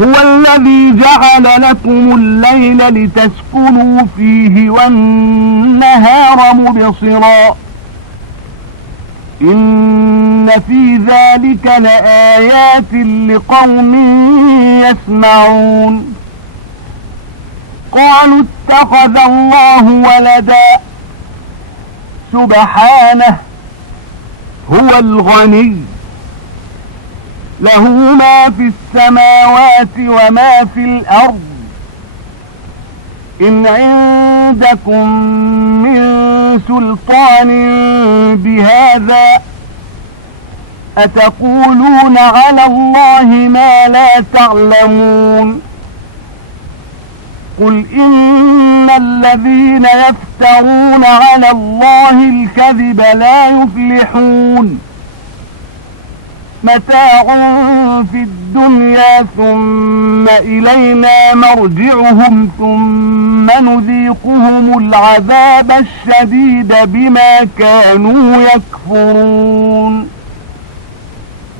هو الذي جعل لكم الليل لتسكنوا فيه والنهار مبصرا إن في ذلك لآيات لقوم يسمعون قالوا اتخذ الله ولدا سبحانه هو الغني له ما في السماوات وما في الأرض إن عندكم من سلطان بهذا أتقولون على الله ما لا تعلمون قل إن الذين يفترون على الله الكذب لا يفلحون متاع في الدنيا ثم إلينا مرجعهم ثم نذيقهم العذاب الشديد بما كانوا يكفرون.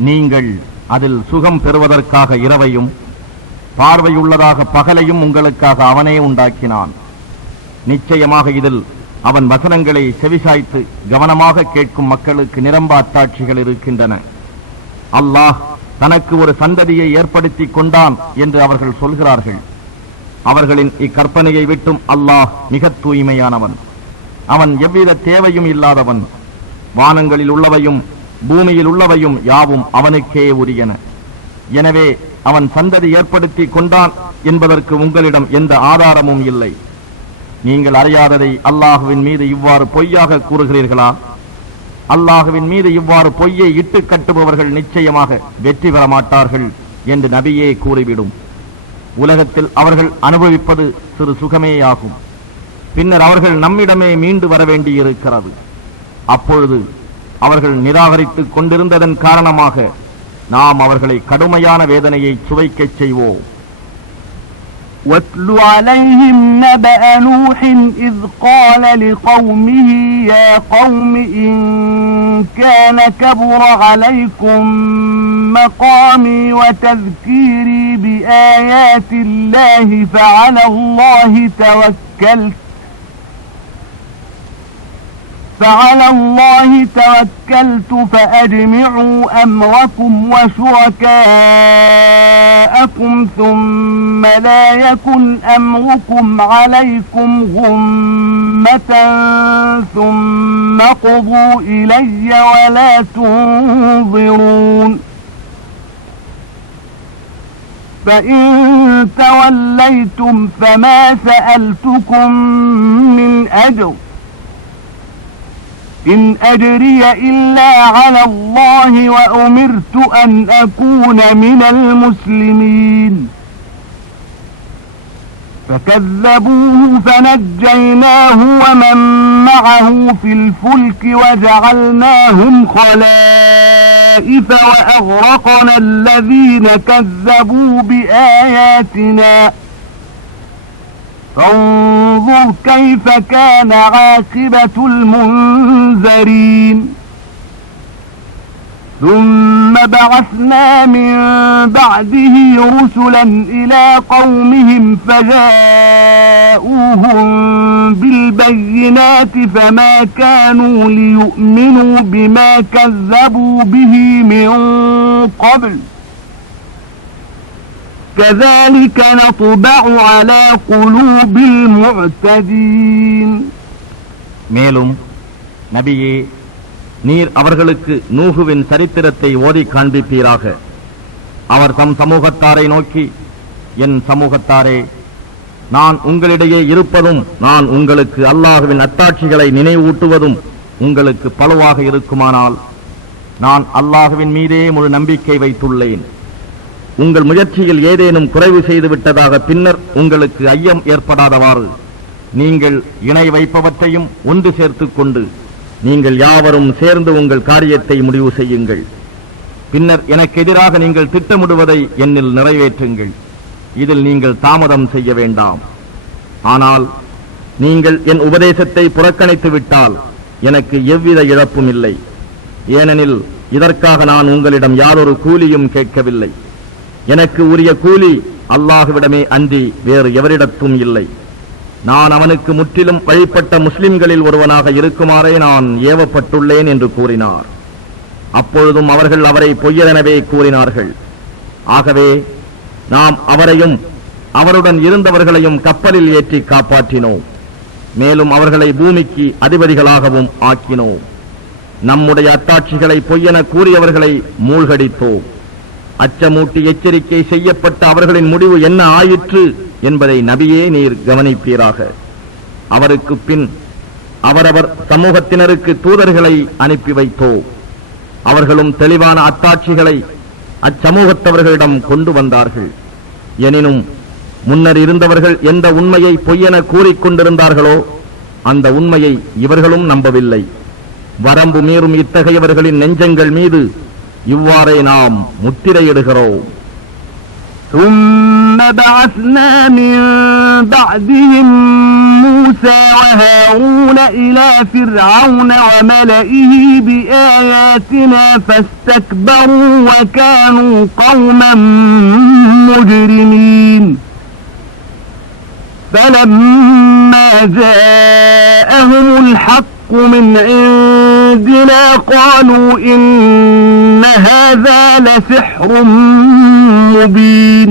நீங்கள் அதில் சுகம் பெறுவதற்காக இரவையும் பார்வையுள்ளதாக பகலையும் உங்களுக்காக அவனே உண்டாக்கினான். நிச்சயமாக இதில் அவன் வசனங்களை செவிசாய்த்து கவனமாக கேட்கும் மக்களுக்கு நிரம்ப அத்தாட்சிகள் இருக்கின்றன. அல்லாஹ் தனக்கு ஒரு சந்ததியை ஏற்படுத்தி கொண்டான் என்று அவர்கள் சொல்கிறார்கள். அவர்களின் இக்கற்பனையை விட்டும் அல்லாஹ் மிக தூய்மையானவன். அவன் எவ்வித தேவையும் இல்லாதவன். வானங்களில் உள்ளவையும் பூமியில் உள்ளவையும் யாவும் அவனுக்கே உரியன. எனவே அவன் சந்ததி ஏற்படுத்தி கொண்டான் என்பதற்கு உங்களிடம் எந்த ஆதாரமும் இல்லை. நீங்கள் அறியாததை அல்லாஹுவின் மீது இவ்வாறு பொய்யாக கூறுகிறீர்களா? அல்லாஹுவின் மீது இவ்வாறு பொய்யை இட்டு கட்டுபவர்கள் நிச்சயமாக வெற்றி பெற மாட்டார்கள் என்று நபியே கூறிவிடும். உலகத்தில் அவர்கள் அனுபவிப்பது சிறு சுகமேயாகும். பின்னர் அவர்கள் நம்மிடமே மீண்டு வர வேண்டியிருக்கிறது. அப்பொழுது அவர்கள் நிராகரித்துக் கொண்டிருந்ததன் காரணமாக நாம் அவர்களை கடுமையான வேதனையை சுவைக்கச் செய்வோம். واتل عليهم نبأ نوح إذ قال لقومه يا قوم إن كان كبر عليكم مقامي وتذكيري بآيات الله فعلى الله توكلت فأجمعوا أمركم وشركاءكم ثم لا يكن أمركم عليكم غمة ثم قضوا إلي ولا تنظرون فإن توليتم فما سألتكم من أجر إن أجري إلا على الله وأمرت أن أكون من المسلمين فكذبوه فنجيناه ومن معه في الفلك وجعلناهم خلائف وأغرقنا الذين كذبوا بآياتنا فانظر كيف كان عاقبة المنذرين ثم بعثنا من بعده رسلا إلى قومهم فجاءوهم بالبينات فما كانوا ليؤمنوا بما كذبوا به من قبل كذلك نطبع على قلوب المعتدين. மேலும் நபியே, நீர் அவர்களுக்கு நூஹுவின் சரித்திரத்தை ஓதி காண்பிப்பீராக. அவர் தம் சமூகத்தாரை நோக்கி, என் சமூகத்தாரே, நான் உங்களிடையே இருப்பதும் நான் உங்களுக்கு அல்லாஹுவின் அத்தாட்சிகளை நினைவூட்டுவதும் உங்களுக்கு பலுவாக இருக்குமானால் நான் அல்லாஹுவின் மீதே முழு நம்பிக்கை வைத்துள்ளேன். உங்கள் முயற்சியில் ஏதேனும் குறைவு செய்து விட்டதாக பின்னர் உங்களுக்கு ஐயம் ஏற்படாதவாறு நீங்கள் இணை வைப்பவற்றையும் ஒன்று சேர்த்துக் கொண்டு நீங்கள் யாவரும் சேர்ந்து உங்கள் காரியத்தை முடிவு செய்யுங்கள். பின்னர் எனக்கு எதிராக நீங்கள் திட்டமிடுவதை என்னில் நிறைவேற்றுங்கள். இதில் நீங்கள் தாமதம் செய்ய வேண்டாம். ஆனால் நீங்கள் என் உபதேசத்தை புறக்கணித்து விட்டால் எனக்கு எவ்வித இழப்பும் இல்லை. ஏனெனில் இதற்காக நான் உங்களிடம் யாரொரு கூலியும் கேட்கவில்லை. எனக்கு உரிய கூலி அல்லாஹ்விடமே அன்றி வேறு எவரிடத்தும் இல்லை. நான் அவனுக்கு முற்றிலும் வழிபட்ட முஸ்லிம்களில் ஒருவனாக இருக்குமாறே நான் ஏவப்பட்டுள்ளேன் என்று கூறினார். அப்பொழுதும் அவர்கள் அவரை பொய்யரெனவே கூறினார்கள். ஆகவே நாம் அவரையும் அவருடன் இருந்தவர்களையும் கப்பலில் ஏற்றி காப்பாற்றினோம். மேலும் அவர்களை பூமிக்கு அதிபதிகளாகவும் ஆக்கினோம். நம்முடைய அத்தாட்சிகளை பொய்யென கூறியவர்களை மூழ்கடித்தோம். அச்சமூட்டி எச்சரிக்கை செய்யப்பட்ட அவர்களின் முடிவு என்ன ஆயிற்று என்பதை நபியே நீர் கவனிப்பீராக. அவருக்கு பின் அவரவர் சமூகத்தினருக்கு தூதர்களை அனுப்பி வைத்தோம். அவர்களும் தெளிவான அத்தாட்சிகளை அச்சமூகத்தவர்களிடம் கொண்டு வந்தார்கள். எனினும் முன்னர் இருந்தவர்கள் எந்த உண்மையை பொய்யென கூறிக்கொண்டிருந்தார்களோ அந்த உண்மையை இவர்களும் நம்பவில்லை. வரம்பு மீறும் இத்தகையவர்களின் நெஞ்சங்கள் மீது இவ்வாறே நாம் முத்திரையிடுகிறோம். ثم بعثنا من بعدهم موسى وهارون إلى فرعون وملئه بآياتنا فاستكبروا وكانوا قوما مجرمين فلما جاءهم الحق من عندنا قالوا إن هذا لسحر مبين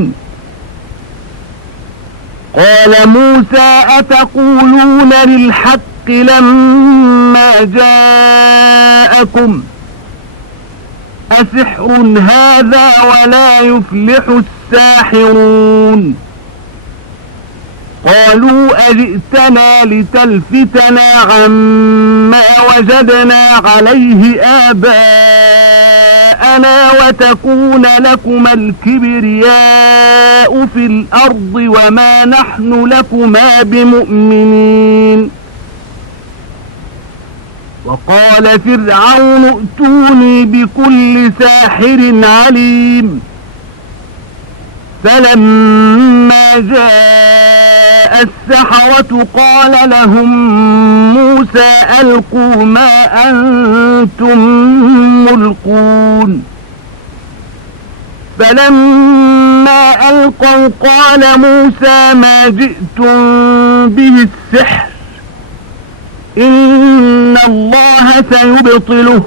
قال موسى أتقولون للحق لما جاءكم أسحر هذا ولا يفلح الساحرون قالوا أجئتنا لتلفتنا عما وجدنا عليه آباءنا وتكون لكما الكبرياء في الأرض وما نحن لكما بمؤمنين وقال فرعون ائتوني بكل ساحر عليم فلما جاء السحرة قال لهم موسى ألقوا ما أنتم ملقون فلما ألقوا قال موسى ما جئتم به السحر إن الله سيبطله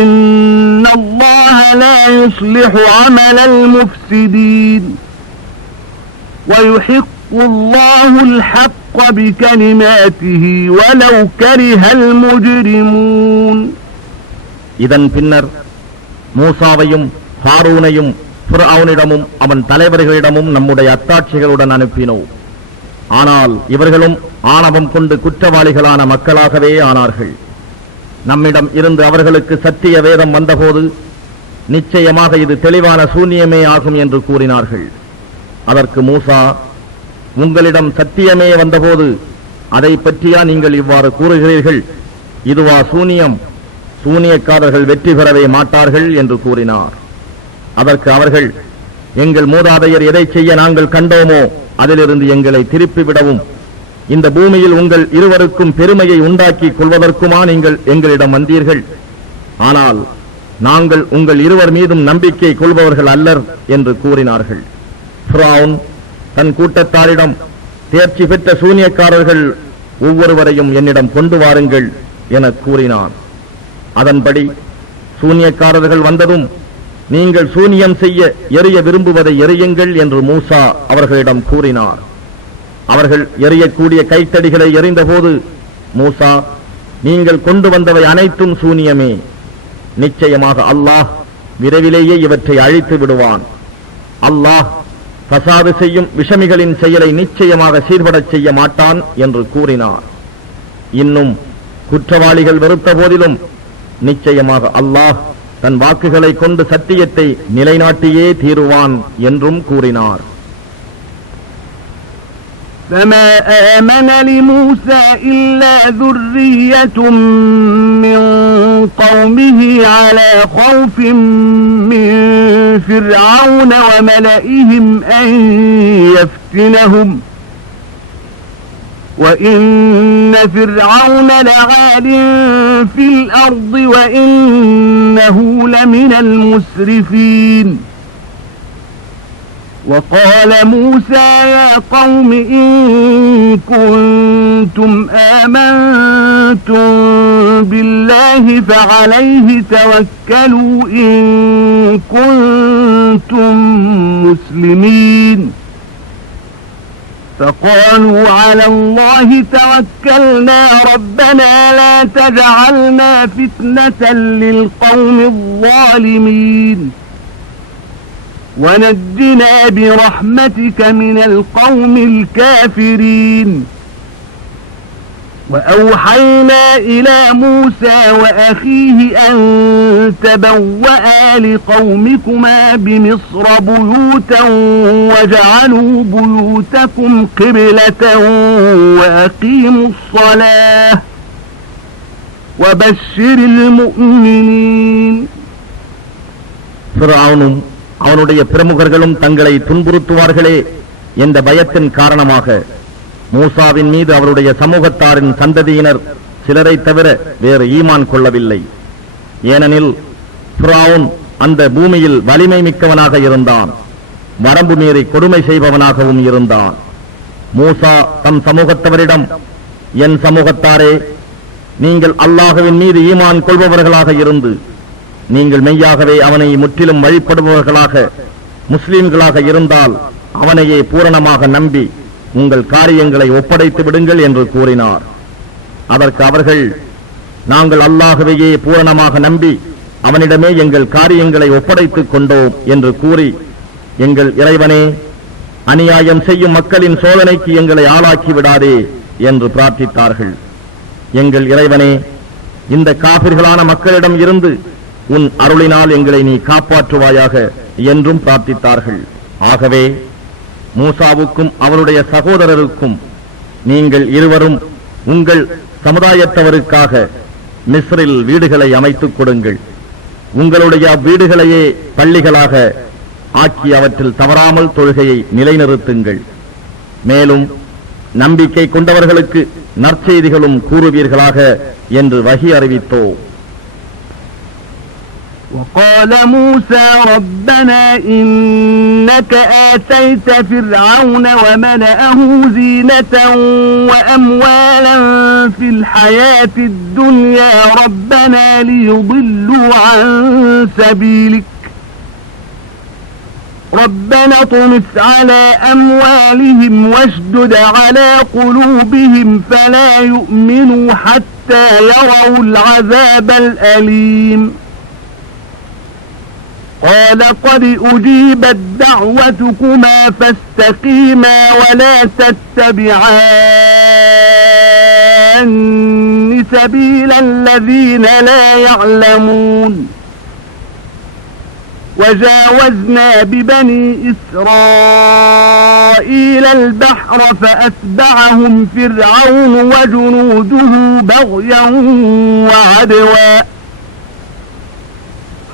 إن الله لا يصلح عمل المفسدين ويحق الله الحق بكلماته ولو كره المجرمون. இதன் பின்னர் மூசாவையும் ஹாரூனையும் ஃபிர்அவுனிடமும் அவன் தலைவர்களிடமும் நம்முடைய அத்தாட்சிகளுடன் அனுப்பினோம். ஆனால் இவர்களும் ஆணவம் கொண்டு குற்றவாளிகளான மக்களாகவே ஆனார்கள். நம்மிடம் இருந்து அவர்களுக்கு சத்திய வேதம் வந்தபோது நிச்சயமாக இது தெளிவான சூனியமே ஆகும் என்று கூறினார்கள். அதற்கு மூசா, உங்களிடம் சத்தியமே வந்தபோது அதை பற்றியா நீங்கள் இவ்வாறு கூறுகிறீர்கள்? இதுவா சூனியம்? சூனியக்காரர்கள் வெற்றி பெறவே மாட்டார்கள் என்று கூறினார். அதற்கு அவர்கள், எங்கள் மூதாதையர் எதை செய்ய நாங்கள் கண்டோமோ அதிலிருந்து எங்களை திருப்பிவிடவும் இந்த பூமியில் உங்கள் இருவருக்கும் பெருமையை உண்டாக்கி கொள்வதற்குமா நீங்கள் எங்களிடம் வந்தீர்கள்? ஆனால் நாங்கள் உங்கள் இருவர் மீதும் நம்பிக்கை கொள்பவர்கள் அல்லர் என்று கூறினார்கள். ஃபிரௌன் தன் கூட்டத்தாரிடம், தேர்ச்சி பெற்ற சூனியக்காரர்கள் ஒவ்வொருவரையும் என்னிடம் கொண்டு வாருங்கள் என கூறினான். அதன்படி சூனியக்காரர்கள் வந்ததும், நீங்கள் சூனியம் செய்ய எறிய விரும்புவதை எறியுங்கள் என்று மூசா அவர்களிடம் கூறினார். அவர்கள் எறியக்கூடிய கைத்தடிகளை எறிந்தபோது மூசா, நீங்கள் கொண்டு வந்தவை அனைத்தும் சூனியமே. நிச்சயமாக அல்லாஹ் விரைவிலேயே இவற்றை அழித்து விடுவான். அல்லாஹ் ஃபசாது செய்யும் விஷமிகளின் செயலை நிச்சயமாக சீர்படச் செய்ய மாட்டான் என்று கூறினார். இன்னும் குற்றவாளிகள் வெறுத்த போதிலும் நிச்சயமாக அல்லாஹ் தன் வாக்குகளை கொண்டு சத்தியத்தை நிலைநாட்டியே தீருவான் என்றும் கூறினார். فما آمن لموسى إلا ذرية من قومه على خوف من فرعون وملئهم أن يفتنهم وإن فرعون لعال في الأرض وإنه لمن المسرفين وقال موسى يا قوم إن كنتم آمنتم بالله فعليه توكلوا إن كنتم مسلمين فقالوا على الله توكلنا ربنا لا تجعلنا فتنة للقوم الظالمين ونجنا برحمتك من القوم الكافرين وأوحينا إلى موسى وأخيه أن تبوأ لقومكما بمصر بيوتا وجعلوا بيوتكم قبلة وأقيموا الصلاة وبشر المؤمنين. ஃபிரௌனும் அவனுடைய பிரமுகர்களும் தங்களை துன்புறுத்துவார்களே என்ற பயத்தின் காரணமாக மூசாவின் மீது அவருடைய சமூகத்தாரின் சந்ததியினர் சிலரை தவிர வேறு ஈமான் கொள்ளவில்லை. ஏனெனில் ஃபிரௌன் அந்த பூமியில் வலிமை மிக்கவனாக இருந்தான், வரம்பு மீறி கொடுமை செய்பவனாகவும் இருந்தான். மூசா தம் சமூகத்தவரிடம், என் சமூகத்தாரே, நீங்கள் அல்லாஹ்வின் மீது ஈமான் கொள்பவர்களாக இருந்து நீங்கள் மெய்யாகவே அவனை முற்றிலும் வழிபடுபவர்களாக முஸ்லிம்களாக இருந்தால் அவனையே பூரணமாக நம்பி உங்கள் காரியங்களை ஒப்படைத்து விடுங்கள் என்று கூறினார். அதற்கு அவர்கள், நாங்கள் அல்லாஹ்வையே பூரணமாக நம்பி அவனிடமே எங்கள் காரியங்களை ஒப்படைத்துக் கொண்டோம் என்று கூறி, எங்கள் இறைவனே, அநியாயம் செய்யும் மக்களின் சோதனைக்கு எங்களை ஆளாக்கி விடாதே என்று பிரார்த்தித்தார்கள். எங்கள் இறைவனே, இந்த காபிர்களான மக்களிடம் இருந்து உன் அருளினால் எங்களை நீ காப்பாற்றுவாயாக என்றும் பிரார்த்தித்தார்கள். ஆகவே மூசாவுக்கும் அவருடைய சகோதரருக்கும், நீங்கள் இருவரும் உங்கள் சமுதாயத்தவருக்காக மிஸ்ரில் வீடுகளை அமைத்துக் கொடுங்கள். உங்களுடைய வீடுகளையே பள்ளிகளாக ஆக்கி அவற்றில் தவறாமல் தொழுகையை நிலைநிறுத்துங்கள். மேலும் நம்பிக்கை கொண்டவர்களுக்கு நற்செய்திகளும் கூறுவீர்களாக என்று வஹி அறிவித்தோம். وقال موسى ربنا إنك آتيت فرعون وملأه زينة وأموالا في الحياة الدنيا ربنا ليضلوا عن سبيلك ربنا اطمس على أموالهم واشدد على قلوبهم فلا يؤمنوا حتى يروا العذاب الأليم قال قد أجيبت دعوتكما فاستقيما ولا تتبعان سبيل الذين لا يعلمون وجاوزنا ببني إسرائيل البحر فأتبعهم فرعون وجنوده بغيا وعدوا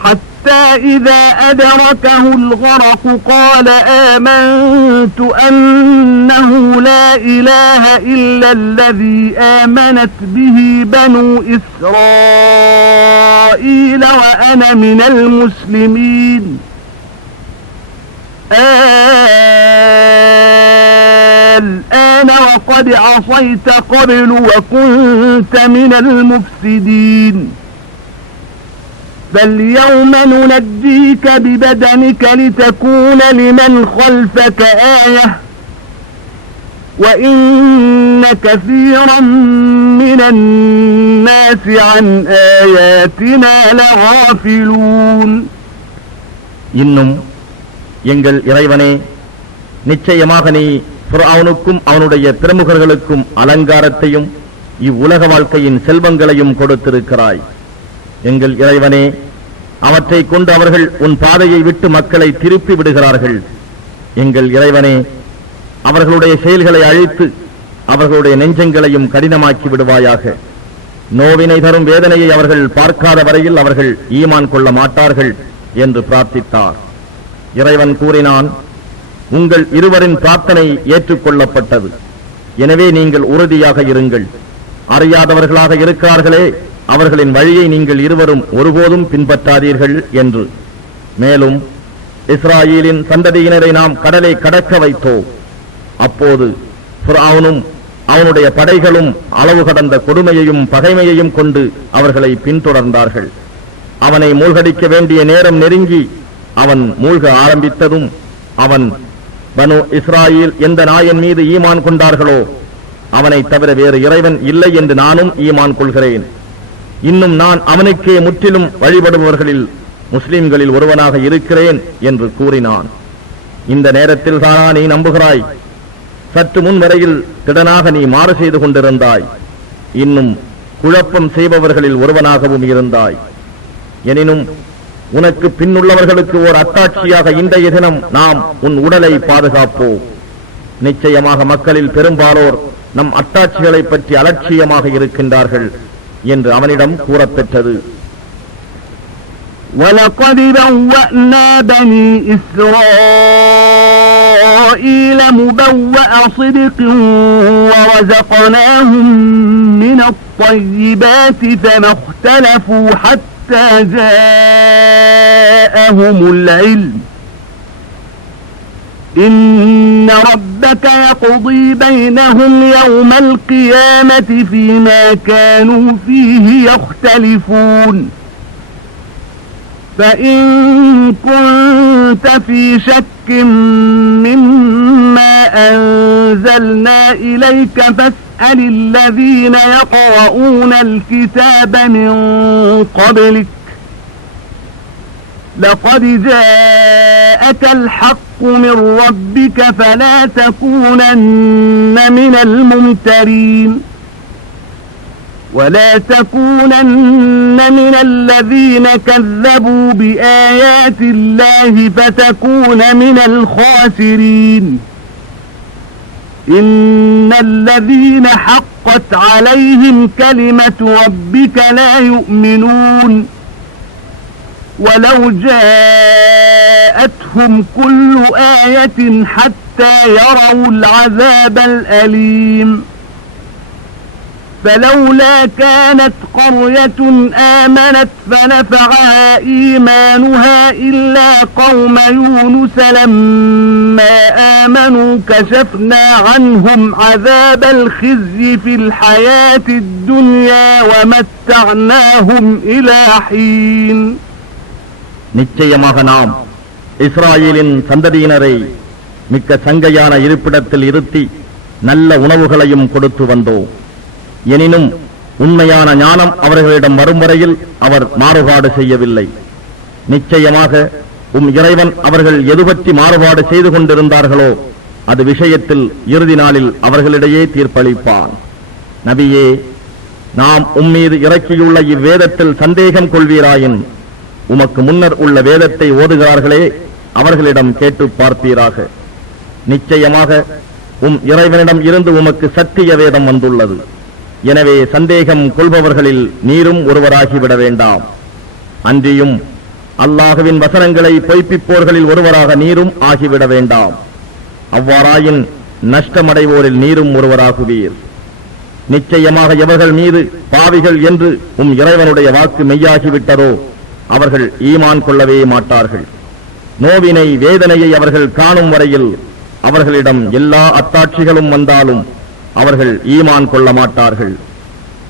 حتى إذا أدركه الغرق قال آمنت أنه لا إله إلا الذي آمنت به بنو إسرائيل وأنا من المسلمين الآن وقد عصيت قبل وكنت من المفسدين فاليوم ننجيك ببدنك لتكون لمن خلفك آية وإن كثيرا من الناس عن آياتنا لغافلون. இன்னும் எங்கள் இறைவனே, நிச்சயமாக நீ ஃபிரௌனுக்கும் அவனுடைய பிரமுகர்களுக்கும் அலங்காரத்தையும் இவ்வுலக வாழ்க்கையின் செல்வங்களையும் கொடுத்திருக்கிறாய். எங்கள் இறைவனே, அவற்றை கொண்டு அவர்கள் உன் பாதையை விட்டு மக்களை திருப்பி விடுகிறார்கள். எங்கள் இறைவனே, அவர்களுடைய செயல்களை அழித்து அவர்களுடைய நெஞ்சங்களையும் கடினமாக்கி விடுவாயாக. நோவினை தரும் வேதனையை அவர்கள் பார்க்காத வரையில் அவர்கள் ஈமான் கொள்ள மாட்டார்கள் என்று பிரார்த்தித்தார். இறைவன் கூறினான், உங்கள் இருவரின் பிரார்த்தனை ஏற்றுக்கொள்ளப்பட்டது. எனவே நீங்கள் உறுதியாக இருங்கள். அறியாதவர்களாக இருக்கிறார்களே, அவர்களின் வழியை நீங்கள் இருவரும் ஒருபோதும் பின்பற்றாதீர்கள் என்று. மேலும் இஸ்ராயேலின் சந்ததியினரை நாம் கடலை கடக்க வைத்தோம். அப்போது ஃபிரௌனும் அவனுடைய படைகளும் அளவு கடந்த கொடுமையையும் பகைமையையும் கொண்டு அவர்களை பின்தொடர்ந்தார்கள். அவனை மூழ்கடிக்க வேண்டிய நேரம் நெருங்கி அவன் மூழ்க ஆரம்பித்ததும் அவன் பனு இஸ்ராயேல் எந்த நாயன் மீது ஈமான் கொண்டார்களோ அவனை தவிர வேறு இறைவன் இல்லை என்று நானும் ஈமான் கொள்கிறேன். இன்னும் நான் அவனுக்கே முற்றிலும் வழிபடுபவர்களில் முஸ்லிம்களில் ஒருவனாக இருக்கிறேன் என்று கூறினான். இந்த நேரத்தில் தானா நீ நம்புகிறாய்? சற்று முன் வரையில் திடனாக நீ மாறு செய்து கொண்டிருந்தாய். இன்னும் குழப்பம் செய்பவர்களில் ஒருவனாகவும் இருந்தாய். எனினும் உனக்கு பின்னுள்ளவர்களுக்கு ஓர் அத்தாட்சியாக இன்றைய தினம் நாம் உன் உடலை பாதுகாப்போம். நிச்சயமாக மக்களில் பெரும்பாலோர் நம் அத்தாட்சிகளை பற்றி அலட்சியமாக இருக்கின்றார்கள் என்று அவனிடம் கூறப்பெற்றது. وَلَقَدْ بَوَّأْنَا بَنِي إِسْرَائِيلَ مُبَوَّأَ صِدْقٍ وَرَزَقْنَاهُم مِّنَ الطَّيِّبَاتِ فَمَا اخْتَلَفُوا حَتَّى جَاءَهُمُ الْعِلْمُ إِنَّ رَبَّكَ يَقْضِي بَيْنَهُمْ يَوْمَ الْقِيَامَةِ فِيمَا كَانُوا فِيهِ يَخْتَلِفُونَ فَإِن كُنتَ فِي شَكٍّ مِّمَّا أَنزَلْنَا إِلَيْكَ فَاسْأَلِ الَّذِينَ يَقْرَؤُونَ الْكِتَابَ مِن قَبْلِكَ لَقَدْ جَاءَكَ الْحَقُّ مِن رَّبِّكَ فَلَا تَكُونَنَّ مِنَ الْمُمْتَرِينَ وَلَا تَكُونَنَّ مِنَ الَّذِينَ كَذَّبُوا بِآيَاتِ اللَّهِ فَتَكُونَ مِنَ الْخَاسِرِينَ إِنَّ الَّذِينَ حَقَّتْ عَلَيْهِمْ كَلِمَةُ رَبِّكَ لَا يُؤْمِنُونَ وَلَوْ جَاءَتْهُمْ كُلُّ آيَةٍ حَتَّى يَرَوْا الْعَذَابَ الْأَلِيمَ فَلَوْلَا كَانَتْ قَرْيَةٌ آمَنَتْ فَنَفَعَهَا إِيمَانُهَا إِلَّا قَوْمَ يُونُسَ لَمَّا آمَنُوا كَشَفْنَا عَنْهُمْ عَذَابَ الْخِزْيِ فِي الْحَيَاةِ الدُّنْيَا وَمَتَّعْنَاهُمْ إِلَى حِينٍ நிச்சயமாக நாம் இஸ்ராயேலின் சந்ததியினரை மிக்க சங்கையான இருப்பிடத்தில் இருத்தி நல்ல உணவுகளையும் கொடுத்து வந்தோம். எனினும் உண்மையான ஞானம் அவர்களிடம் வரும் வரையில் அவர் மாறுபாடு செய்யவில்லை. நிச்சயமாக இறைவன் அவர்கள் எது பற்றி மாறுபாடு செய்து கொண்டிருந்தார்களோ அது விஷயத்தில் இறுதி நாளில் அவர்களிடையே தீர்ப்பளிப்பான். நபியே, நாம் உம்மீது இறக்கியுள்ள இவ்வேதத்தில் சந்தேகம் கொள்வீராயின் உமக்கு முன்னர் உள்ள வேதத்தை ஓதுகிறார்களே அவர்களிடம் கேட்டு பார்ப்பீராக. நிச்சயமாக இறைவனிடம் இருந்து உமக்கு சத்திய வேதம் வந்துள்ளது. எனவே சந்தேகம் கொள்பவர்களில் நீரும் ஒருவராகிவிட வேண்டாம். அன்றியும் அல்லாஹுவின் வசனங்களை பொய்ப்பிப்போர்களில் ஒருவராக நீரும் ஆகிவிட வேண்டாம். அவ்வாறாயின் நஷ்டமடைவோரில் நீரும் ஒருவராகுவீர். நிச்சயமாக எவர்கள் மீது பாவிகள் என்று இறைவனுடைய வாக்கு மெய்யாகிவிட்டதோ அவர்கள் ஈமான் கொள்ளவே மாட்டார்கள். நோவினை வேதனையை அவர்கள் காணும் வரையில் அவர்களிடம் எல்லா அத்தாட்சிகளும் வந்தாலும் அவர்கள் ஈமான் கொள்ள மாட்டார்கள்.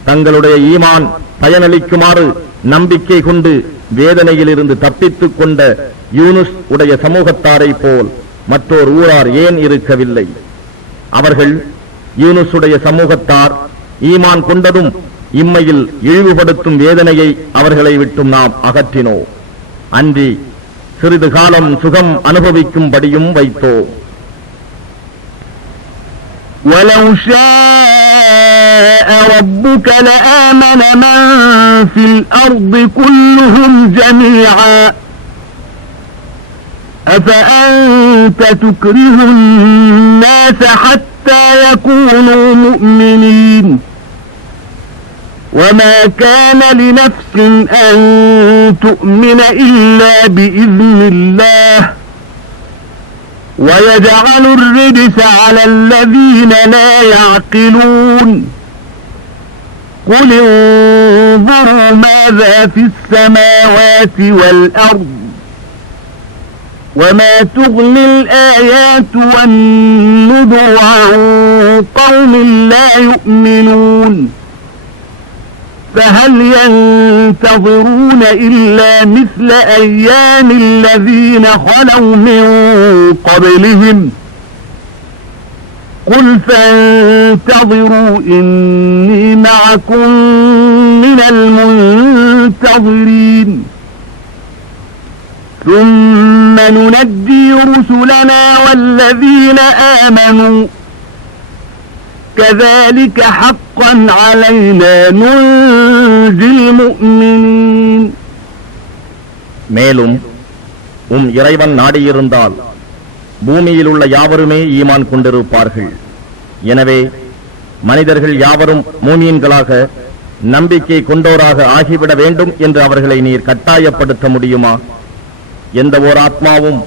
தங்களுடைய ஈமான் பயனளிக்குமாறு நம்பிக்கை கொண்டு வேதனையிலிருந்து தப்பித்துக் கொண்ட யூனுஸ் உடைய சமூகத்தாரை போல் மற்றோர் ஊரார் ஏன் இருக்கவில்லை? அவர்கள் யூனுசுடைய சமூகத்தார் ஈமான் கொண்டதும் இம்மையில் இழிவுபடுத்தும் வேதனையை அவர்களை விட்டும் நாம் அகற்றினோம். அன்றி சிறிது காலம் சுகம் அனுபவிக்கும்படியும் வைத்தோம். وَلَوْ شَاءَ رَبُّكَ لَآمَنَ مَن فِي الْأَرْضِ كُلُّهُمْ جَمِيعًا أَفَأَنْتَ تُكْرِهُ النَّاسَ حَتَّى يَكُونُوا مُؤْمِنِينَ وَمَا كَانَ لِنَفْسٍ أَن تُؤْمِنَ إِلَّا بِإِذْنِ اللَّهِ وَيَجْعَلُ الرِّجْسَ عَلَى الَّذِينَ لَا يَعْقِلُونَ قُلِ انظُرُوا مَاذَا فِي السَّمَاوَاتِ وَالْأَرْضِ وما تغني الآيات والنذر عن قوم لا يؤمنون فهل ينتظرون إلا مثل أيام الذين خلوا من قبلهم قل فانتظروا إني معكم من المنتظرين ثم ننجي رسلنا والذين آمنوا كذلك حقا علينا ننجي المؤمنين. மேலும் இறைவன் நாடியிருந்தால் பூமியில் உள்ள யாவருமே ஈமான் கொண்டிருப்பார்கள். எனவே மனிதர்கள் யாவரும் மூமீன்களாக நம்பிக்கை கொண்டோராக ஆகிவிட வேண்டும் என்று அவர்களை நீர் கட்டாயப்படுத்த முடியுமா? எந்த ஓர் ஆத்மாவும்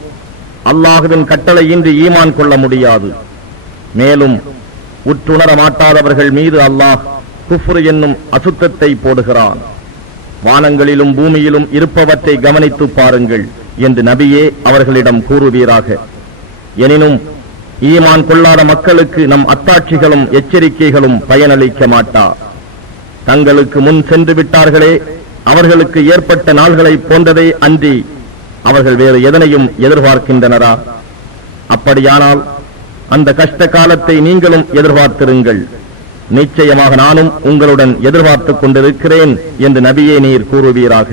அல்லாஹுவின் கட்டளையின்றி ஈமான் கொள்ள முடியாது. மேலும் உற்றுணர மாட்டாதவர்கள் மீது அல்லாஹ் குஃப்ர் என்னும் அசுத்தத்தை போடுகிறான். வானங்களிலும் பூமியிலும் இருப்பவற்றை கவனித்து பாருங்கள் என்று நபியே அவர்களிடம் கூறுவீராக. எனினும் ஈமான் கொள்ளாத மக்களுக்கு நம் அத்தாட்சிகளும் எச்சரிக்கைகளும் பயனளிக்க மாட்டா. தங்களுக்கு முன் சென்று விட்டார்களே, அவர்களுக்கு ஏற்பட்ட நாள்களை போன்றதே அன்றி அவர்கள் வேறு எதனையும் எதிர்பார்க்கின்றனரா? அப்படியானால் அந்த கஷ்ட காலத்தை நீங்களும் எதிர்பார்த்திருங்கள். நிச்சயமாக நானும் உங்களுடன் எதிர்பார்த்துக் கொண்டிருக்கிறேன் என்று நபியே நீர் கூறுவீராக.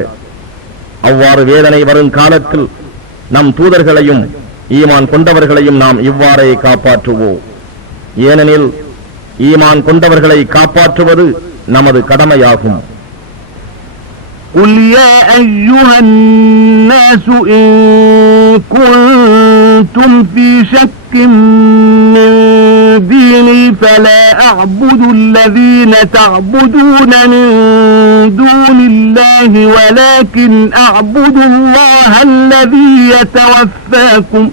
அவ்வாறு வேதனை வரும் காலத்தில் நம் தூதர்களையும் ஈமான் கொண்டவர்களையும் நாம் இவ்வாறே காப்பாற்றுவோம். ஏனெனில் ஈமான் கொண்டவர்களை காப்பாற்றுவது நமது கடமையாகும். قل يا أيها الناس إن كنتم في شك من ديني فلا أعبد الذين تعبدون من دون الله ولكن أعبد الله الذي يتوفاكم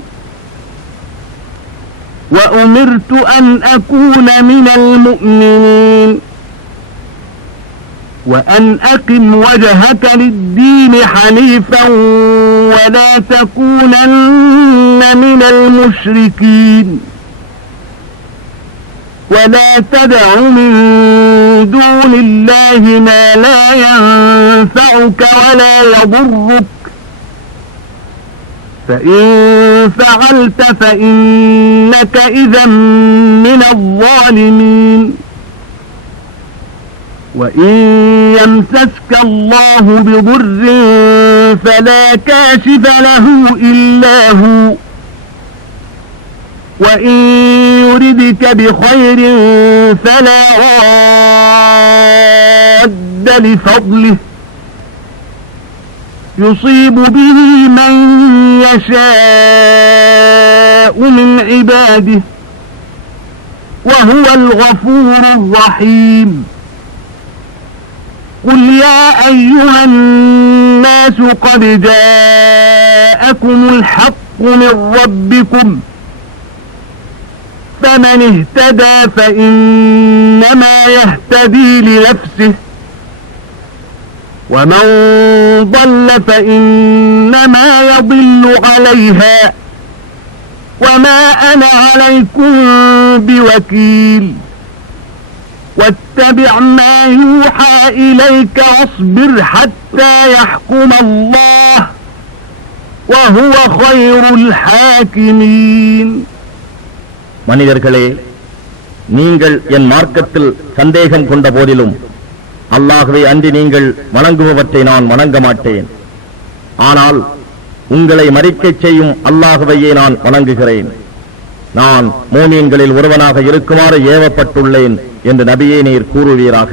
وأمرت أن أكون من المؤمنين وأن أقم وجهك للدين حنيفا ولا تكونن من المشركين ولا تدع من دون الله ما لا ينفعك ولا يضرك فإن فعلت فإنك إذا من الظالمين وإن يمسسك الله بضر فلا كاشف له إلا هو وإن يردك بخير فلا راد لفضله يصيب به من يشاء من عباده وهو الغفور الرحيم. قل يا أيها الناس قد جاءكم الحق من ربكم فمن اهتدى فإنما يهتدي لنفسه ومن ضل فإنما يضل عليها وما أنا عليكم بوكيل واتبع ما يوحى إليك واصبر حتى يحكم الله وهو خير الحاكمين. மனிதர்களே, நீங்கள் என் மார்க்கத்தில் சந்தேகம் கொண்ட போதிலும் அல்லாஹ்வை அன்றி நீங்கள் வணங்குபவற்றை நான் வணங்க மாட்டேன். ஆனால் உங்களை மறிக்கச் செய்யும் அல்லாஹ்வையே நான் வணங்குகிறேன். நான் மூமீன்களில் ஒருவனாக இருக்குமாறு ஏவப்பட்டுள்ளேன் என்று நபியே நீர் கூறுவீராக.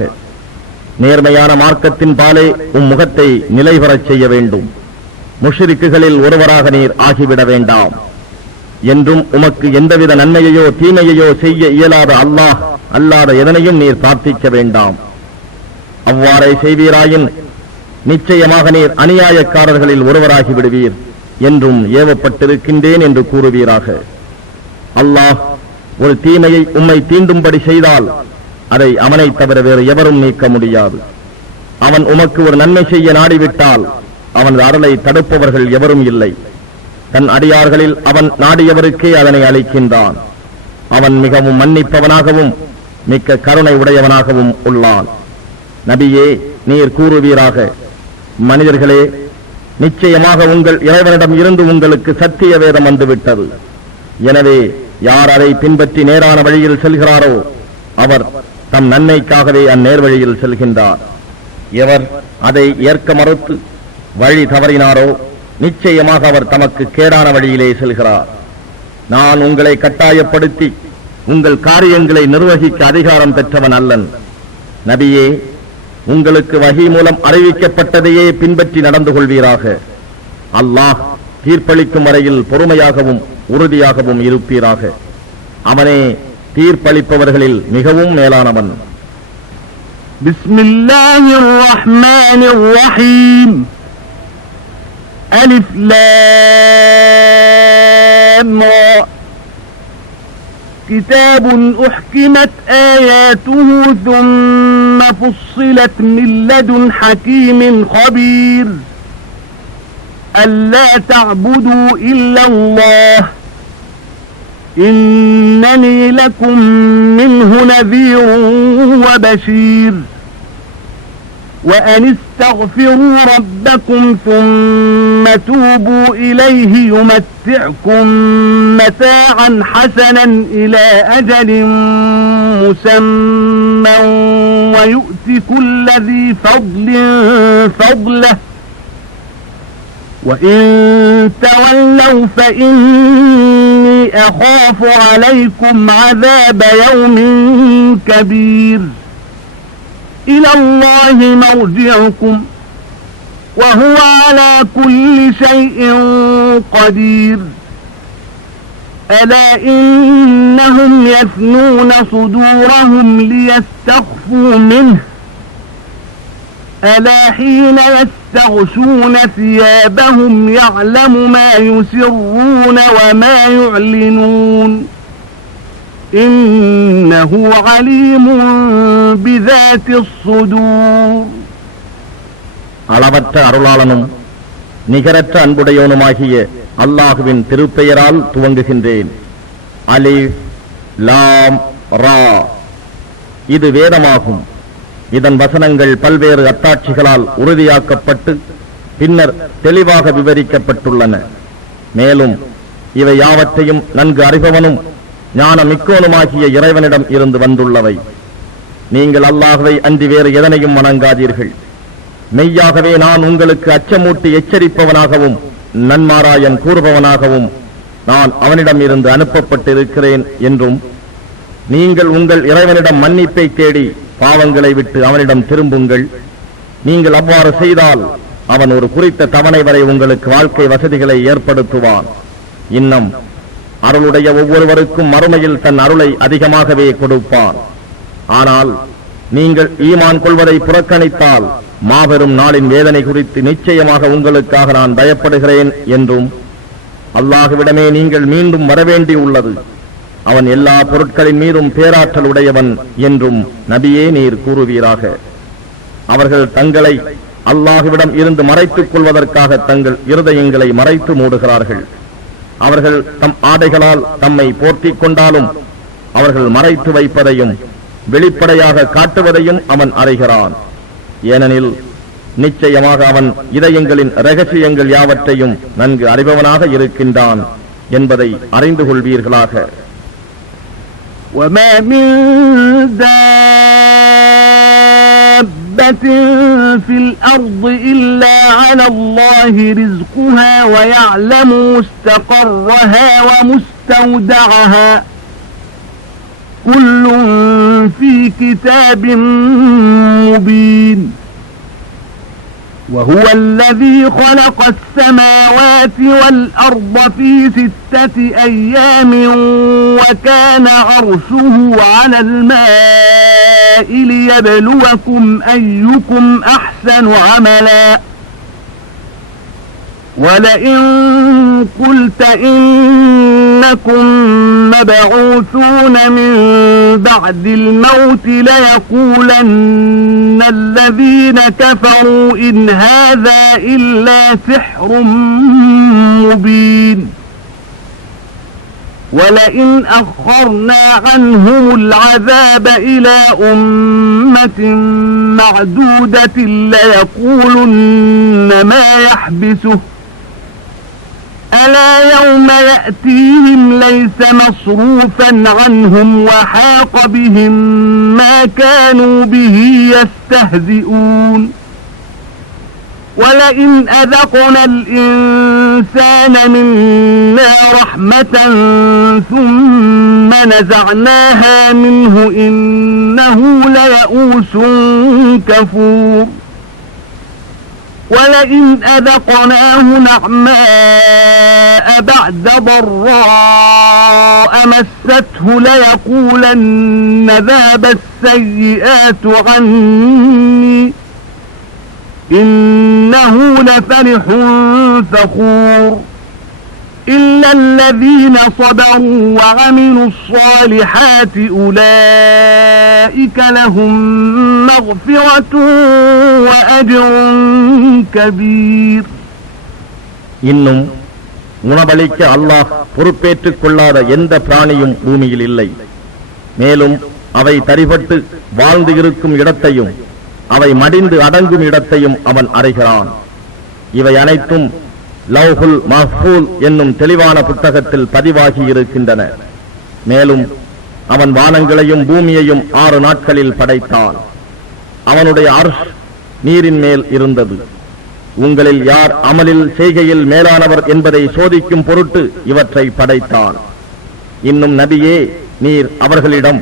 நேர்மையான மார்க்கத்தின் பாலே முகத்தை நிலைபெறச் செய்ய வேண்டும். முஷ்ரிக்குகளில் ஒருவராக நீர் ஆகிவிட வேண்டாம். என்றும் உமக்கு எந்தவித நன்மையையோ தீமையையோ செய்ய இயலாத அல்லாஹ் அல்லாத எதனையும் நீர் பிரார்த்திக்க வேண்டாம். அவ்வாறே செய்வீராயின் நிச்சயமாக நீர் அநியாயக்காரர்களில் ஒருவராகி விடுவீர் என்றும் ஏவப்பட்டிருக்கின்றேன் என்று கூறுவீராக. அல்லாஹ் ஒரு தீமையை உம்மை தீண்டும்படி செய்தால் அதை அவனை தவிர வேறு எவரும் நீக்க முடியாது. அவன் உமக்கு ஒரு நன்மை செய்ய நாடிவிட்டால் அவனது அருளை தடுப்பவர்கள் எவரும் இல்லை. தன் அடியார்களில் அவன் நாடியவருக்கே அதனை அளிக்கின்றான். அவன் மிகவும் மன்னிப்பவனாகவும் மிக்க கருணை உடையவனாகவும் உள்ளான். நபியே, நீர் கூறுவீராக, மனிதர்களே, நிச்சயமாக உங்கள் இறைவனிடம் இருந்து உங்களுக்கு சத்திய வேதம் வந்துவிட்டது. எனவே யார் அதை பின்பற்றி நேரான வழியில் செல்கிறாரோ அவர் தம் நன்மைக்காகவே அந்நேர்வழியில் செல்கின்றார். எவர் அதை ஏற்க மறுத்து வழி தவறினாரோ நிச்சயமாக அவர் தமக்கு கேடான வழியிலே செல்கிறார். நான் உங்களை கட்டாயப்படுத்தி உங்கள் காரியங்களை நிர்வகிக்க அதிகாரம் பெற்றவன் அல்லன். நபியே, உங்களுக்கு வஹி மூலம் அறிவிக்கப்பட்டதையே பின்பற்றி நடந்து கொள்வீராக. அல்லாஹ் தீர்ப்பளிக்கும் வரையில் பொறுமையாகவும் உறுதியாகவும் இருப்பீராக. அவனே தீர்ப்பளிப்பவர்களில் மிகவும் மேலானவன். பிஸ்மில்லாஹிர் ரஹ்மானிர் ரஹீம். அலிஃப் லாம் ரா. كتاب أحكمت آياته ثم فصلت من لدن حكيم خبير ألا تعبدوا إلا الله إنني لكم منه نذير وبشير وأن استغفروا ربكم ثم توبوا إليه يمتعكم متاعا حسنا إلى أجل مسمى ويؤت كل ذي فضل فضله وإن تولوا فإني أخاف عليكم عذاب يوم كبير إلى الله مرجعكم وهو على كل شيء قدير ألا إنهم يثنون صدورهم ليستخفوا منه ألا حين يستغشون ثيابهم يعلم ما يسرون وما يعلنون إنه عليم بذات الصدور. அளவற்ற அருளாளனும் நிகரற்ற அன்புடையோனுமாகிய அல்லாஹுவின் திருப்பெயரால் துவங்குகின்றேன். அலிஃப் லாம் ரா. இது வேதமாகும். இதன் வசனங்கள் பல்வேறு அத்தாட்சிகளால் உறுதியாக்கப்பட்டு பின்னர் தெளிவாக விவரிக்கப்பட்டுள்ளன. மேலும் இவை யாவற்றையும் நன்கு அறிபவனும் ஞான மிக்கோனுமாகிய இறைவனிடம் இருந்து வந்துள்ளவை. நீங்கள் அல்லாஹ்வை அன்றி வேறு எதனையும் வணங்காதீர்கள். மெய்யாகவே நான் உங்களுக்கு அச்சமூட்டி எச்சரிப்பவனாகவும் நன்மாராயன் கூறுபவனாகவும் நான் அவனிடம் இருந்து அனுப்பப்பட்டிருக்கிறேன் என்றும், நீங்கள் உங்கள் இறைவனிடம் மன்னிப்பை தேடி பாவங்களை விட்டு அவனிடம் திரும்புங்கள். நீங்கள் அவ்வாறு செய்தால் அவன் ஒரு குறித்த தவணை வரை உங்களுக்கு வாழ்க்கை வசதிகளை ஏற்படுத்துவான். இன்னும் அருளுடைய ஒவ்வொருவருக்கும் மறுமையில் தன் அருளை அதிகமாகவே கொடுப்பான். ஆனால் நீங்கள் ஈமான் கொள்வதை புறக்கணித்தால் மாபெரும் நாளின் வேதனை குறித்து நிச்சயமாக உங்களுக்காக நான் பயப்படுகிறேன் என்றும், அல்லாஹ்விடமே நீங்கள் மீண்டும் வரவேண்டி உள்ளது, அவன் எல்லா பொருட்களின் மீதும் பேராற்றல் உடையவன் என்றும் நபியே நீர் கூறுவீராக. அவர்கள் தங்களை அல்லாஹ்விடம் இருந்து மறைத்துக் கொள்வதற்காக தங்கள் இருதயங்களை மறைத்து மூடுகிறார்கள். அவர்கள் தம் ஆடைகளால் தம்மை போர்த்திக் கொண்டாலும் அவர்கள் மறைத்து வைப்பதையும் வெளிப்படையாக காட்டுவதையும் அவன் அறிகிறான். ஏனெனில் நிச்சயமாக அவன் இதயங்களின் இரகசியங்கள் யாவற்றையும் நன்கு அறிபவனாக இருக்கின்றான் என்பதை அறிந்து கொள்வீர்களாக. وَمَا مِن دَابَّةٍ فِي الْأَرْضِ إِلَّا عَلَى اللَّهِ رِزْقُهَا وَيَعْلَمُ مُسْتَقَرَّهَا وَمُسْتَوْدَعَهَا كُلٌّ فِي كِتَابٍ مُبِينٍ وهو الذي خلق السماوات والأرض في 6 أيام وكان عرشه على الماء ليبلوكم أيكم أحسن عملا ولئن قلت إنكم مبعوثون من بعد الموت ليقولن الذين كفروا إن هذا إلا سحر مبين ولئن أخرنا عنهم العذاب إلى أمة معدودة ليقولن ما يحبسه ألا يوم يأتيهم ليس مصروفا عنهم وحاق بهم ما كانوا به يستهزئون ولئن أذقنا الإنسان منا رحمة ثم نزعناها منه إنه ليئوس كفور ولئن أذقناه نعماء بعد ضراء مسته ليقولن ذهب السيئات عني إنه لفرح فخور إلا الذين صبروا وعملوا الصالحات أولئك لهم مغفرة وأجر كبير. இன்னும் உணவளிக்க அல்லாஹ் பொறுப்பேற்றுக் கொள்ளாத எந்த பிராணியும் பூமியில் இல்லை. மேலும் அவை தரிபட்டு வாழ்ந்து இருக்கும் இடத்தையும் அவை மடிந்து அடங்கும் இடத்தையும் அவன் அறிகிறான். இவை அனைத்தும் லவ்ஹுல் மஹ்ஃபூல் என்னும் தெளிவான புத்தகத்தில் பதிவாகி இருக்கின்றன. மேலும் அவன் வானங்களையும் பூமியையும் 6 நாட்களில் படைத்தான். அவனுடைய அர்ஷ் நீரின் மேல் இருந்தது. உங்களில் யார் அமலில் செய்கையில் மேலானவர் என்பதை சோதிக்கும் பொருட்டு இவற்றை படைத்தான். இன்னும் நபியே, நீர் அவர்களிடம்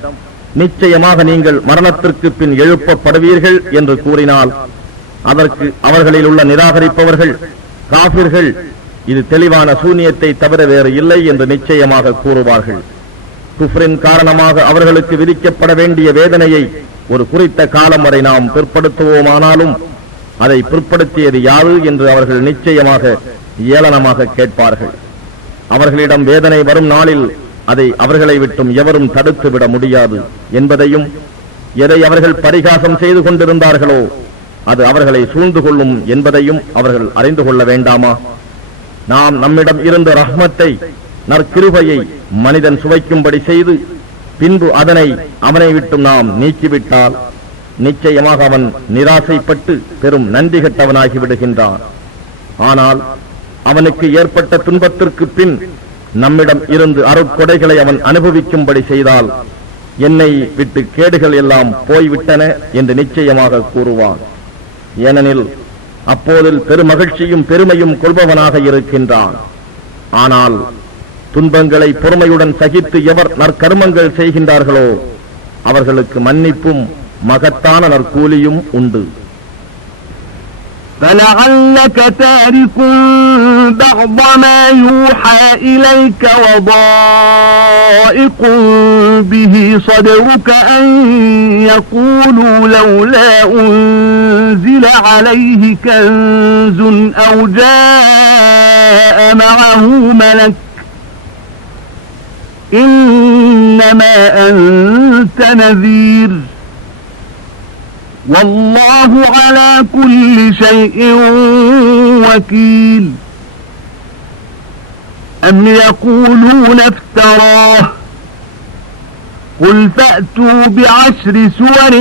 நிச்சயமாக நீங்கள் மரணத்திற்கு பின் எழுப்பப்படுவீர்கள் என்று கூறினால் அதற்கு அவர்களில் உள்ள நிராகரிப்பவர்கள் காபிர்கள் இது தெளிவான சூனியத்தை தவிர வேறு இல்லை என்று நிச்சயமாக கூறுவார்கள். குஃப்ரின் காரணமாக அவர்களுக்கு விதிக்கப்பட வேண்டிய வேதனையை ஒரு குறித்த காலம் வரை நாம் பிற்படுத்துவோமானாலும் அதை பிற்படுத்தியது யாரு என்று அவர்கள் நிச்சயமாக ஏளனமாக கேட்பார்கள். அவர்களிடம் வேதனை வரும் நாளில் அதை அவர்களை விட்டும் எவரும் தடுத்துவிட முடியாது என்பதையும், எதை அவர்கள் பரிகாசம் செய்து கொண்டிருந்தார்களோ அது அவர்களை சூழ்ந்து கொள்ளும் என்பதையும் அவர்கள் அறிந்து கொள்ள வேண்டாமா? நாம் நம்மிடம் இருந்த ரஹ்மத்தை, நற்கிருபையை மனிதன் சுவைக்கும்படி செய்து பின்பு அதனை அவனை விட்டும் நாம் நீக்கிவிட்டால் நிச்சயமாக அவன் நிராசைப்பட்டு பெரும் நன்றி கெட்டவனாகி விடுகின்றான். ஆனால் அவனுக்கு ஏற்பட்ட துன்பத்திற்கு பின் நம்மிடம் இருந்து அருட்கொடைகளை அவன் அனுபவிக்கும்படி செய்தால் என்னை விட்டு கேடுகள் எல்லாம் போய்விட்டன என்று நிச்சயமாக கூறுவான். ஏனெனில் அப்போதில் பெருமகிழ்ச்சியும் பெருமையும் கொள்பவனாக இருக்கின்றான். ஆனால் துன்பங்களை பொறுமையுடன் சகித்து எவர் நற்கர்மங்கள் செய்கின்றார்களோ அவர்களுக்கு மன்னிப்பும் மகத்தான நற்கூலியும் உண்டு. فَلَعَلَّكَ تَارِكٌ بَعْضَ مَا يُوحَى إِلَيْكَ وَضَائِقٌ بِهِ صَدْرُكَ أَن يَقُولُوا لَوْلَا أُنزِلَ عَلَيْهِ كَنزٌ أَوْ جَاءَ مَعَهُ مَلَكٌ إِنَّمَا أَنتَ نَذِيرٌ والله على كل شيء وكيل أم يقولون افتراه قل فأتوا بعشر سور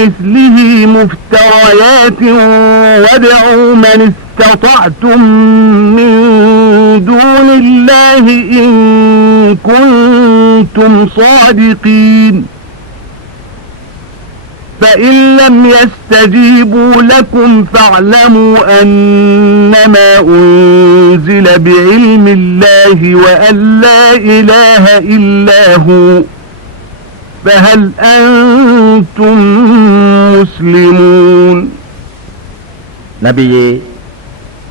مثله مفتريات وادعوا من استطعتم من دون الله إن كنتم صادقين فإن لم يستجيبوا لكم فاعلموا أنما أنزل بعلم الله وأن لا إله إلا هو فهل أنتم مسلمون. நபியே,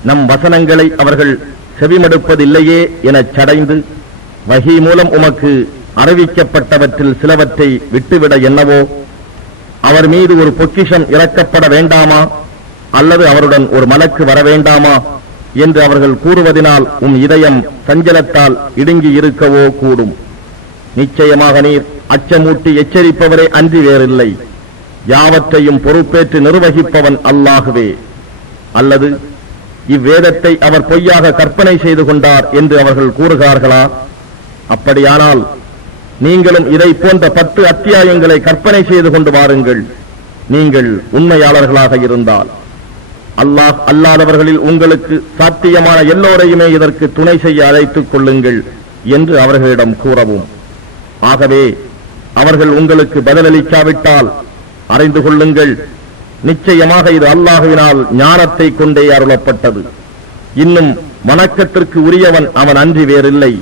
நம் வசனங்களை அவர்கள் செவிமடுப்பதில்லையே எனச் சடைந்து வஹி மூலம் உமக்கு அறிவிக்கப்பட்டவற்றில் சிலவற்றை விட்டுவிட என்னவோ? அவர் மீது ஒரு பொக்கிஷம் இறக்கப்பட வேண்டாமா அல்லது அவருடன் ஒரு மலக்கு வர வேண்டாமா என்று அவர்கள் கூறுவதனால் இதயம் சஞ்சலத்தால் இடுங்கி இருக்கவோ கூடும். நிச்சயமாக நீர் அச்சமூட்டி எச்சரிப்பவரே அன்றி வேறில்லை. யாவற்றையும் பொறுப்பேற்று நிர்வகிப்பவன் அல்லாஹுவே. அல்லது இவ்வேதத்தை அவர் பொய்யாக கற்பனை செய்து கொண்டார் என்று அவர்கள் கூறுகிறார்களா? அப்படியானால் நீங்களும் இதை போன்ற 10 அத்தியாயங்களை கற்பனை செய்து கொண்டு வாருங்கள், நீங்கள் உண்மையாளர்களாக இருந்தால். அல்லாஹ் அல்லாதவர்களில் உங்களுக்கு சாத்தியமான எல்லோரையுமே இதற்கு துணை செய்ய அழைத்துக் கொள்ளுங்கள் என்று அவர்களிடம் கூறவும். ஆகவே அவர்கள் உங்களுக்கு பதிலளிக்காவிட்டால் அறிந்து கொள்ளுங்கள், நிச்சயமாக இது அல்லாஹுவினால் ஞானத்தை கொண்டே அருளப்பட்டது. இன்னும் வணக்கத்திற்கு உரியவன் அவன் அன்றி வேறில்லை.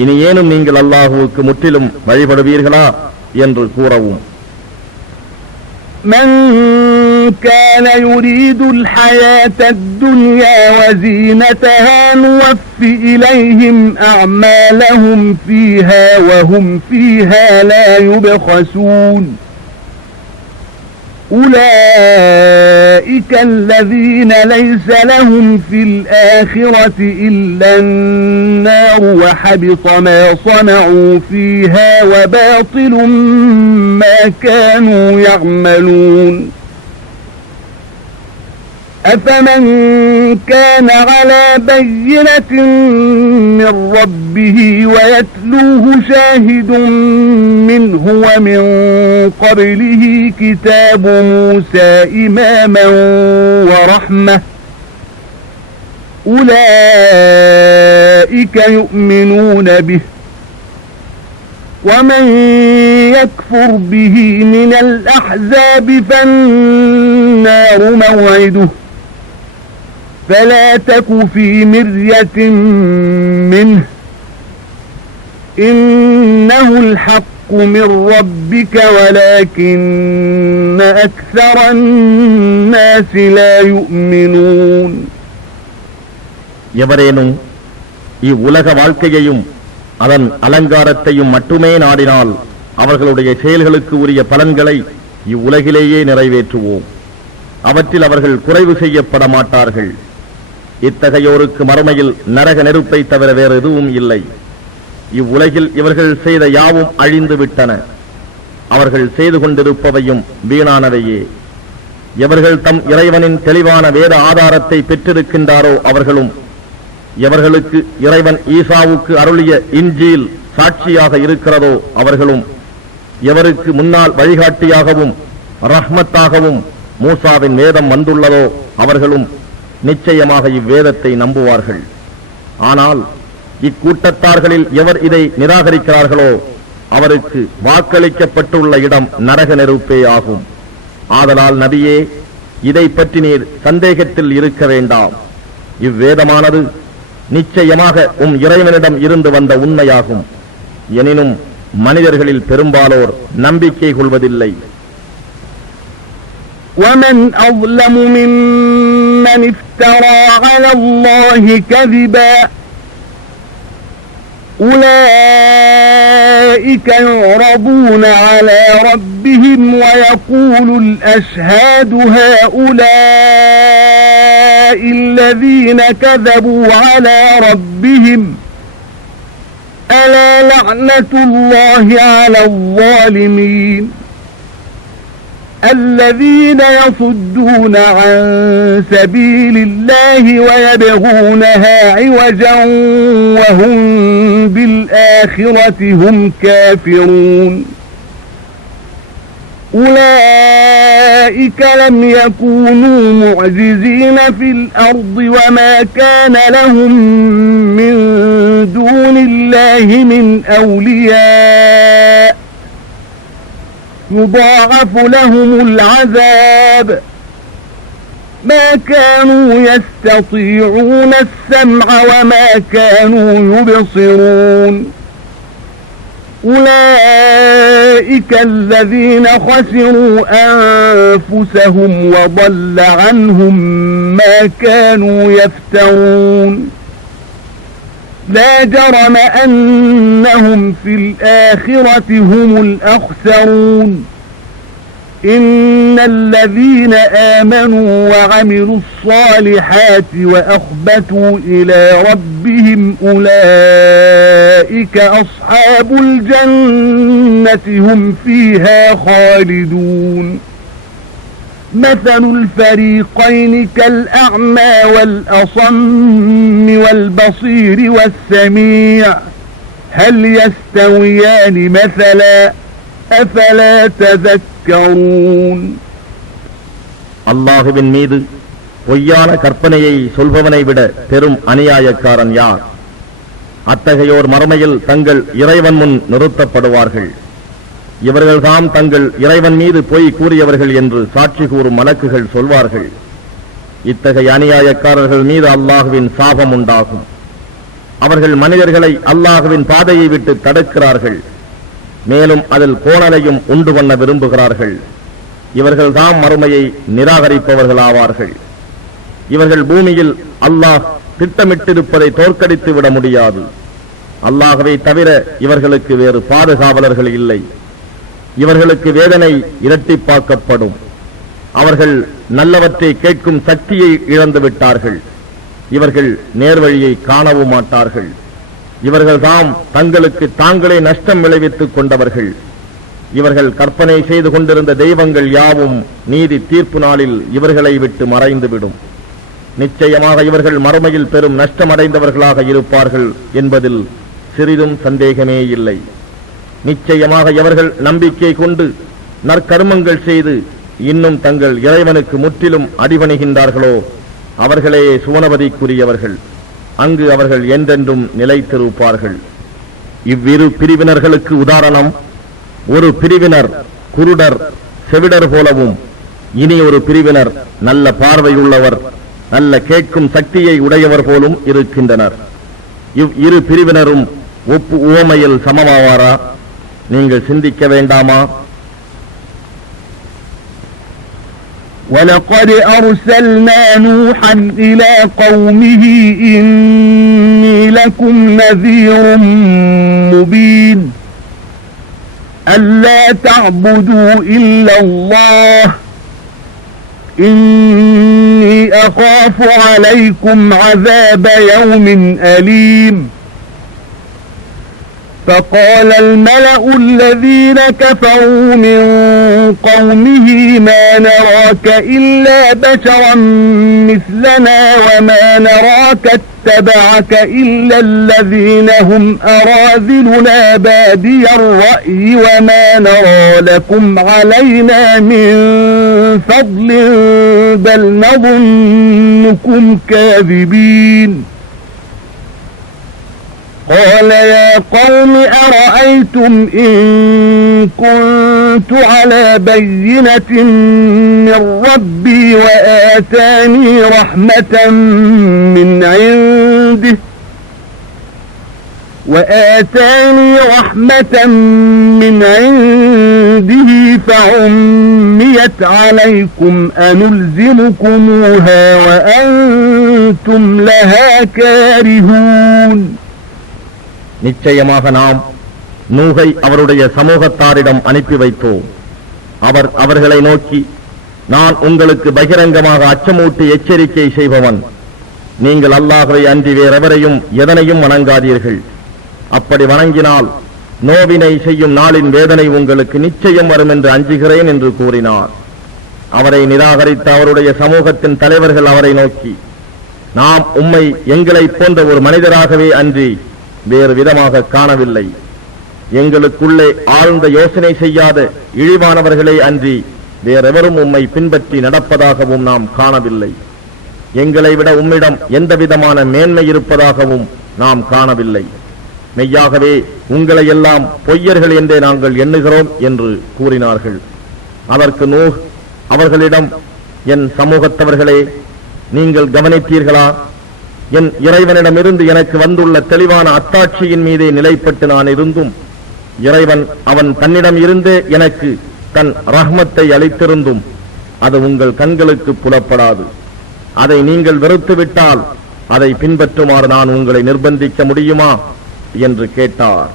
இனி ஏனும் நீங்கள் அல்லாஹுவுக்கு முற்றிலும் வழிபடுவீர்களா என்று கூறவும். من كان يريد الحياة الدنيا وزينتها نوف إليهم أعمالهم فيها وهم فيها لا يبخسون أولئك الذين ليس لهم في الآخرة إلا النار وحبط ما صنعوا فيها وباطل ما كانوا يعملون أفمن كان على بينة من ربه ويتلوه شاهد منه ومن قبله كتاب موسى إماما ورحمة أولئك يؤمنون به ومن يكفر به من الأحزاب فالنار موعده فلا تك في مرية منه إنه الحق من ربك ولكن أكثر الناس لا يؤمنون. எவரேனும் இவ்வுலக வாழ்க்கையையும் அதன் அலங்காரத்தையும் மட்டுமே நாடினால் அவர்களுடைய செயல்களுக்கு உரிய பலன்களை இவ்வுலகிலேயே நிறைவேற்றுவோம். அவற்றில் அவர்கள் குறைவு செய்யப்பட மாட்டார்கள். இத்தகையோருக்கு மறுமையில் நரக நெருப்பை தவிர வேறு எதுவும் இல்லை. இவ்வுலகில் இவர்கள் செய்த யாவும் அழிந்து விட்டன. அவர்கள் செய்து கொண்டிருப்பவையும் வீணானவையே. எவர்கள் தம் இறைவனின் தெளிவான வேத ஆதாரத்தை பெற்றிருக்கின்றாரோ அவர்களும், எவர்களுக்கு இறைவன் ஈசாவுக்கு அருளிய இன்ஜீல் சாட்சியாக இருக்கிறதோ அவர்களும், எவருக்கு முன்னால் வழிகாட்டியாகவும் ரஹ்மத்தாகவும் மூசாவின் வேதம் வந்துள்ளதோ அவர்களும் நிச்சயமாக இவ்வேதத்தை நம்புவார்கள். ஆனால் இக்கூட்டத்தார்களில் எவர் இதை நிராகரிக்கிறார்களோ அவருக்கு வாக்களிக்கப்பட்டுள்ள இடம் நரக நெருப்பே ஆகும். ஆதலால் நபியே, இதை பற்றி நீர் சந்தேகத்தில் இருக்க வேண்டாம். இவ்வேதமானது நிச்சயமாக இறைவனிடம் இருந்து வந்த உண்மையாகும். எனினும் மனிதர்களில் பெரும்பாலோர் நம்பிக்கை கொள்வதில்லை. ومن أظلم ممن افترى على الله كذبا أولئك يعرضون على ربهم ويقول الأشهاد هؤلاء الذين كذبوا على ربهم ألا لعنة الله على الظالمين الذين يصدون عن سبيل الله ويبغونها عوجا وهم بالآخرة هم كافرون أولئك لم يكونوا معجزين في الأرض وما كان لهم من دون الله من أولياء يضاعف لهم العذاب ما كانوا يستطيعون السمع وما كانوا يبصرون أولئك الذين خسروا أنفسهم وضل عنهم ما كانوا يفترون لا جرم أنهم في الآخرة هم الأخسرون إن الذين آمنوا وعملوا الصالحات وأخبتوا إلى ربهم أولئك أصحاب الجنة هم فيها خالدون مثل الفريقين كالأعمى والأصم والبصير والسميع هل يستويان مثلا أفلا تذكرون அல்லாஹுவின் மீது பொய்யான கற்பனையை சொல்பவனை விட பெரும் அநியாயக்காரன் யார்? அத்தகையோர் மறுமையில் தங்கள் இறைவன் முன் நிறுத்தப்படுவார்கள். இவர்கள்தாம் தங்கள் இறைவன் மீது பொய் கூறியவர்கள் என்று சாட்சி கூறும் மலக்குகள் சொல்வார்கள். இத்தகைய அநியாயக்காரர்கள் மீது அல்லாஹுவின் சாபம் உண்டாகும். அவர்கள் மனிதர்களை அல்லாஹுவின் பாதையை விட்டு தடுக்கிறார்கள். மேலும் அதில் கோணலையும் உண்டு பண்ண விரும்புகிறார்கள். இவர்கள்தாம் மறுமையை நிராகரிப்பவர்களாவார்கள். இவர்கள் பூமியில் அல்லாஹ் திட்டமிட்டிருப்பதை தோற்கடித்து விட முடியாது. அல்லாஹ்வை தவிர இவர்களுக்கு வேறு பாதுகாவலர்கள் இல்லை. இவர்களுக்கு வேதனை இரட்டிப்பாக்கப்படும். அவர்கள் நல்லவற்றை கேட்கும் சக்தியை இழந்து விட்டார்கள். இவர்கள் நேர்வழியை காணவும் மாட்டார்கள். இவர்கள்தாம் தங்களுக்கு தாங்களே நஷ்டம் விளைவித்துக் கொண்டவர்கள். இவர்கள் கற்பனை செய்து கொண்டிருந்த தெய்வங்கள் யாவும் நீதி தீர்ப்பு நாளில் இவர்களை விட்டு மறைந்துவிடும். நிச்சயமாக இவர்கள் மறுமையில் பெரும் நஷ்டமடைந்தவர்களாக இருப்பார்கள் என்பதில் சிறிதும் சந்தேகமே இல்லை. நிச்சயமாக இவர்கள் நம்பிக்கை கொண்டு நற்கர்மங்கள் செய்து இன்னும் தங்கள் இறைவனுக்கு முற்றிலும் அடிபணிகின்றார்களோ அவர்களே சுவனபதிக்குரியவர்கள். அங்கு அவர்கள் என்றென்றும் நிலைத்திருப்பார்கள். இவ்விரு பிரிவினர்களுக்கு உதாரணம், ஒரு பிரிவினர் குருடர் செவிடர் போலவும், இனி ஒரு பிரிவினர் நல்ல பார்வையுள்ளவர் நல்ல கேட்கும் சக்தியை உடையவர் போலும் இருக்கின்றனர். இவ்விரு பிரிவினரும் உவமையில் சமமாவாரா? நீங்கள் சிந்திக்க வேண்டாமா? وَلَقَدْ أَرْسَلْنَا نُوحًا إِلَى قَوْمِهِ إِنِّي لَكُمْ نَذِيرٌ مُبِينٌ أَلَّا تَعْبُدُوا إِلَّا اللَّهَ إِنِّي أَخَافُ عَلَيْكُمْ عَذَابَ يَوْمٍ أَلِيمٍ فقال الملأ الذين كفروا من قومه ما نراك إلا بشرا مثلنا وما نراك اتبعك إلا الذين هم أراذلنا بادي الرأي وما نرى لكم علينا من فضل بل نظنكم كاذبين قال يا قوم أرأيتم إن كنت على بينة من ربي وآتاني رحمة من عنده فعميت عليكم أنلزمكموها وأنتم لها كارهون நிச்சயமாக நாம் நூகை அவருடைய சமூகத்தாரிடம் அனுப்பி வைத்தோம். அவர் அவர்களை நோக்கி, நான் உங்களுக்கு பகிரங்கமாக அச்சமூட்டி எச்சரிக்கை செய்பவன். நீங்கள் அல்லாஹ்வை அன்றி வேறெவரையும் எதனையும் வணங்காதீர்கள். அப்படி வணங்கினால் நோவினை செய்யும் நாளின் வேதனை உங்களுக்கு நிச்சயம் வரும் என்று அஞ்சுகிறேன் என்று கூறினார். அவரை நிராகரித்த அவருடைய சமூகத்தின் தலைவர்கள் அவரை நோக்கி, நாம் உம்மை எங்களைப் போன்ற ஒரு மனிதராகவே அன்றி வேறு விதமாக காணவில்லை. எங்களுக்குள்ளே ஆழ்ந்த யோசனை செய்யாத இழிவானவர்களே அன்றி வேறெவரும் உம்மை பின்பற்றி நடப்பதாகவும் நாம் காணவில்லை. எங்களை விட உம்மிடம் எந்த விதமான மேன்மை இருப்பதாகவும் நாம் காணவில்லை. மெய்யாகவே உங்களை எல்லாம் பொய்யர்கள் என்றே நாங்கள் எண்ணுகிறோம் என்று கூறினார்கள். அதற்கு நூஹ் அவர்களிடம், என் சமூகத்தவர்களே, நீங்கள் கவனித்தீர்களா? என் இறைவனிடமிருந்து எனக்கு வந்துள்ள தெளிவான அத்தாட்சியின் மீதே நிலைப்பட்டு நான் இருந்தும், இறைவன் அவன் தன்னிடம் இருந்தே எனக்கு தன் ரஹ்மத்தை அளித்திருந்தும் அது உங்கள் கண்களுக்கு புலப்படாது. அதை நீங்கள் வெறுத்துவிட்டால் அதை பின்பற்றுமாறு நான் உங்களை நிர்பந்திக்க முடியுமா என்று கேட்டார்.